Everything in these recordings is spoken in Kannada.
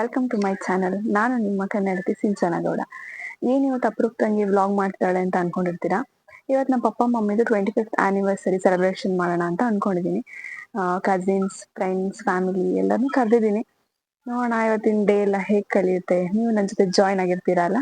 Welcome to my channel. ನಾನು ನಿಮ್ಮ ಕನ್ನಡತಿ ಸಿಂಚನಗೌಡ. ಇವತ್ತು ಅಪರೂಪದಂಗೆ ವ್ಲಾಗ್ ಮಾಡ್ತಾಳೆ ಅಂತ ಅನ್ಕೊಂಡಿರ್ತೀರಾ. ಇವತ್ತು ನಮ್ಮ ಪಪ್ಪ ಮಮ್ಮಿದು 25th ಆನಿವರ್ಸರಿ ಸೆಲೆಬ್ರೇಷನ್ ಮಾಡೋಣ ಅಂತ ಅನ್ಕೊಂಡಿದ್ದೀನಿ. ಕಸಿನ್ಸ್, ಫ್ರೆಂಡ್ಸ್, ಫ್ಯಾಮಿಲಿ ಎಲ್ಲರನ್ನೂ ಕರೆದಿದ್ದೀನಿ. ನೋಡೋಣ ಇವತ್ತಿನ ಡೇ ಎಲ್ಲ ಹೇಗೆ ಕಳೆಯುತ್ತೆ. ನೀವು ನನ್ನ ಜೊತೆ ಜಾಯ್ನ್ ಆಗಿರ್ತೀರಾ ಅಲ್ಲ?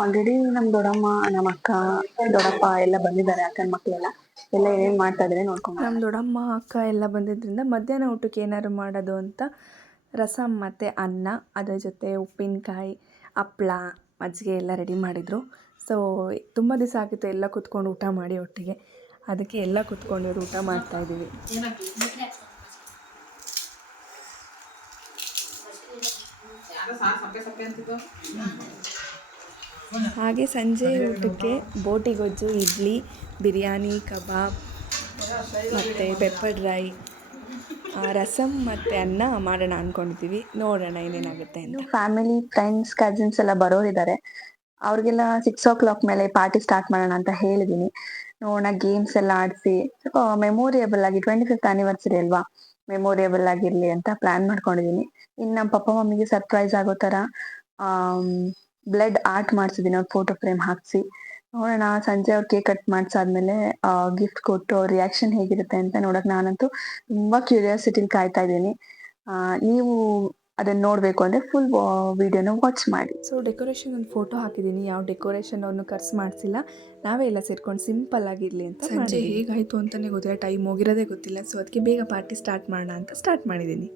ಆಲ್ರೆಡಿ ನಮ್ಮ ದೊಡ್ಡಮ್ಮ, ನಮ್ಮ ಅಕ್ಕ, ದೊಡ್ಡಪ್ಪ ಎಲ್ಲ ಬಂದಿದ್ದಾರೆ. ಅಕ್ಕನ ಮಕ್ಕಳೆಲ್ಲ ಏನೇನು ಮಾಡ್ತಾ ಇದ್ದಾರೆ ನೋಡ್ಕೊಂಡು. ನಮ್ಮ ದೊಡ್ಡಮ್ಮ ಅಕ್ಕ ಎಲ್ಲ ಬಂದಿದ್ದರಿಂದ ಮಧ್ಯಾಹ್ನ ಊಟಕ್ಕೆ ಏನಾದ್ರು ಮಾಡೋದು ಅಂತ ರಸಮ್ ಮತ್ತು ಅನ್ನ, ಅದರ ಜೊತೆ ಉಪ್ಪಿನಕಾಯಿ, ಹಪ್ಳ, ಮಜ್ಜಿಗೆ ಎಲ್ಲ ರೆಡಿ ಮಾಡಿದರು. ಸೊ ತುಂಬ ದಿವಸ ಆಗಿತ್ತು ಎಲ್ಲ ಕೂತ್ಕೊಂಡು ಊಟ ಮಾಡಿ ಒಟ್ಟಿಗೆ. ಅದಕ್ಕೆ ಎಲ್ಲ ಕೂತ್ಕೊಂಡು ಊಟ ಮಾಡ್ತಾಯಿದ್ದೀವಿ. ಹಾಗೆ ಸಂಜೆ ಊಟಕ್ಕೆ ಬೋಟಿ ಗೊಜ್ಜು, ಇಡ್ಲಿ, ಬಿರಿಯಾನಿ, ಕಬಾಬ್ ಮತ್ತು ಪೆಪ್ಪರ್ ಡ್ರೈ, ರಸಮ್ ಮತ್ತು ಅನ್ನ ಮಾಡೋಣ ಅಂದ್ಕೊಂಡಿದ್ದೀವಿ. ನೋಡೋಣ ಏನೇನಾಗುತ್ತೆ ಅಂತ. ಫ್ಯಾಮಿಲಿ, ಫ್ರೆಂಡ್ಸ್, ಕಸಿನ್ಸ್ ಎಲ್ಲ ಬರೋರಿದ್ದಾರೆ. ಅವ್ರಿಗೆಲ್ಲ 6 o'clock ಮೇಲೆ ಪಾರ್ಟಿ ಸ್ಟಾರ್ಟ್ ಮಾಡೋಣ ಅಂತ ಹೇಳಿದ್ದೀನಿ. ನೋಡೋಣ, ಗೇಮ್ಸ್ ಎಲ್ಲ ಆಡಿಸಿ ಮೆಮೋರಿಯಬಲ್ ಆಗಿ 25th ಆನಿವರ್ಸರಿ ಅಲ್ವಾ, ಮೆಮೋರಿಯಬಲ್ ಆಗಿರಲಿ ಅಂತ ಪ್ಲಾನ್ ಮಾಡ್ಕೊಂಡಿದ್ದೀನಿ. ಇನ್ನು ನಮ್ಮ ಪಪ್ಪ ಮಮ್ಮಿಗೆ ಸರ್ಪ್ರೈಸ್ ಆಗೋ ಥರ ಬ್ಲಡ್ ಆರ್ಟ್ ಮಾಡಿಸಿದ್ದೀನಿ. ಅವ್ರ ಫೋಟೋ ಫ್ರೇಮ್ ಹಾಕಿಸಿ ನೋಡೋಣ. ಸಂಜೆ ಅವ್ರು ಕೇಕ್ ಕಟ್ ಮಾಡಿಸಾದ್ಮೇಲೆ ಗಿಫ್ಟ್ ಕೊಟ್ಟು ಅವ್ರ ರಿಯಾಕ್ಷನ್ ಹೇಗಿರುತ್ತೆ ಅಂತ ನೋಡೋಕೆ ನಾನಂತೂ ತುಂಬ ಕ್ಯೂರಿಯಾಸಿಟಿಲಿ ಕಾಯ್ತಾ ಇದ್ದೀನಿ. ನೀವು ಅದನ್ನ ನೋಡಬೇಕು ಅಂದರೆ ಫುಲ್ ವಿಡಿಯೋನ ವಾಚ್ ಮಾಡಿ. ಸೊ ಡೆಕೋರೇಷನ್ ಒಂದು ಫೋಟೋ ಹಾಕಿದ್ದೀನಿ. ಯಾವ ಡೆಕೋರೇಷನ್ ಅವ್ರನ್ನ ಖರ್ಚು ಮಾಡಿಸಿಲ್ಲ, ನಾವೇ ಎಲ್ಲ ಸೇರ್ಕೊಂಡು ಸಿಂಪಲ್ ಆಗಿರಲಿ ಅಂತ. ಸಂಜೆ ಹೇಗಾಯಿತು ಅಂತಲೇ ಗೊತ್ತಿಲ್ಲ, ಟೈಮ್ ಹೋಗಿರೋದೇ ಗೊತ್ತಿಲ್ಲ. ಸೊ ಅದಕ್ಕೆ ಬೇಗ ಪಾರ್ಟಿ ಸ್ಟಾರ್ಟ್ ಮಾಡೋಣ ಅಂತ ಸ್ಟಾರ್ಟ್ ಮಾಡಿದ್ದೀನಿ.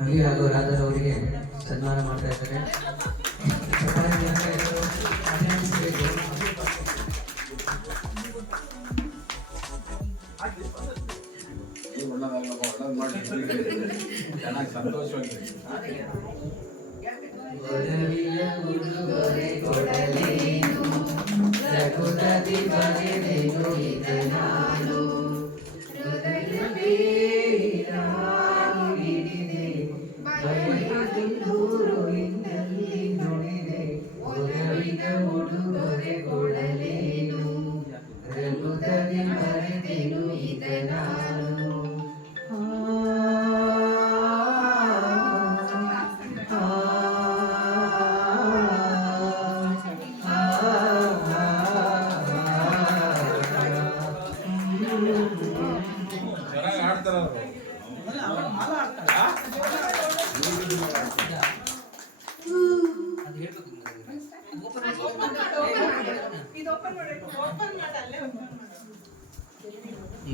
ನಲಿ ಹಾಗೂ ರಾಧರ್ ಅವರಿಗೆ ಸನ್ಮಾನ ಮಾಡ್ತಾ ಇದ್ದಾರೆ.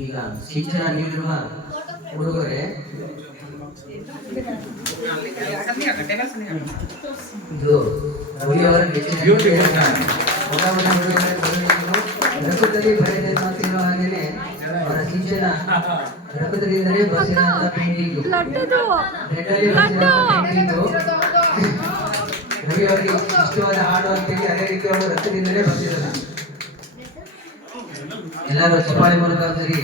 ಈಗ ಶಿಕ್ಷಣ ನೀಡಿರುವ ಉಡುಗೊರೆ ಇದು ರವಿಯವರ ರಕ್ತದಲ್ಲಿ ಬರೆದ ಮಾತಿರೋ ಹಾಗೆಯೇ ಅವರ ಶಿಕ್ಷಣ ರಕ್ತದಿಂದಲೇ ಬಸಿರಂತ ಪೇಂಟಿಂಗು ರವಿಯವರಿಗೆ ಇಷ್ಟವಾದ ಹಾಡು ಅಂತೇಳಿ ಅದೇ ರೀತಿ ಅವರು ರಕ್ತದಿಂದಲೇ ಬಸಿರೋದು. ಎಲ್ಲರೂ ಚಪ್ಪಾಳೆ ಮೂಲಕ ಸರಿ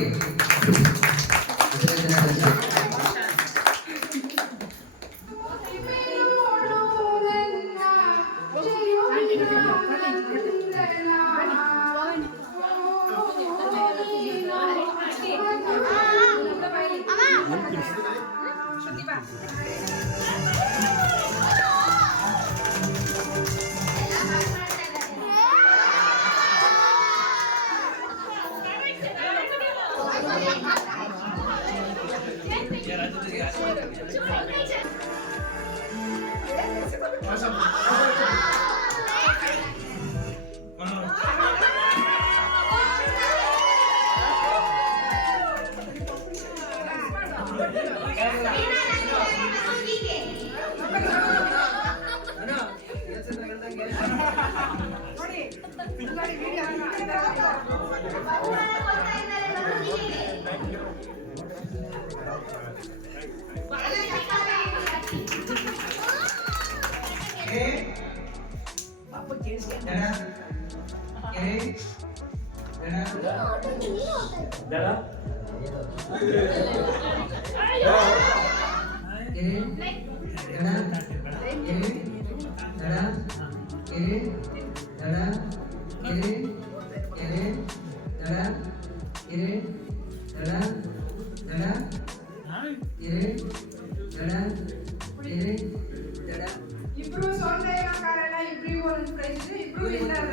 ಇಬ್ರು ಸೋಲ್ದೆ ಇರೋ ಕಾರಣ ಇಬ್ರಿಗೂ ಒಂದು ಪ್ರೈಸ್ ಇಬ್ರು ವಿನ್ನರ್.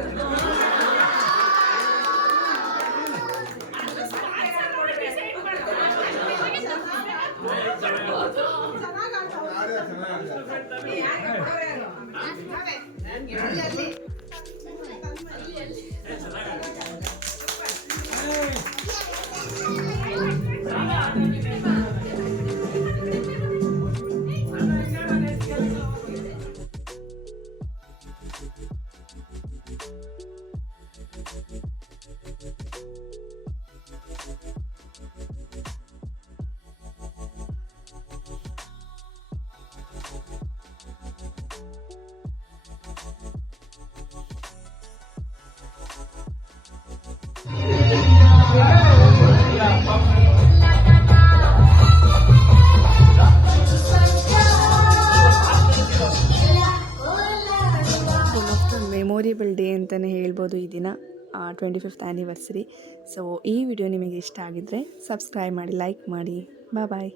ಮೆಮೊರೇಬಲ್ ಡೇ ಅಂತಲೇ ಹೇಳ್ಬೋದು ಈ ದಿನ, 25th ಆ್ಯನಿವರ್ಸರಿ. ಸೊ ಈ ವಿಡಿಯೋ ನಿಮಗೆ ಇಷ್ಟ ಆಗಿದ್ದರೆ ಸಬ್ಸ್ಕ್ರೈಬ್ ಮಾಡಿ, ಲೈಕ್ ಮಾಡಿ. ಬಾಯ್.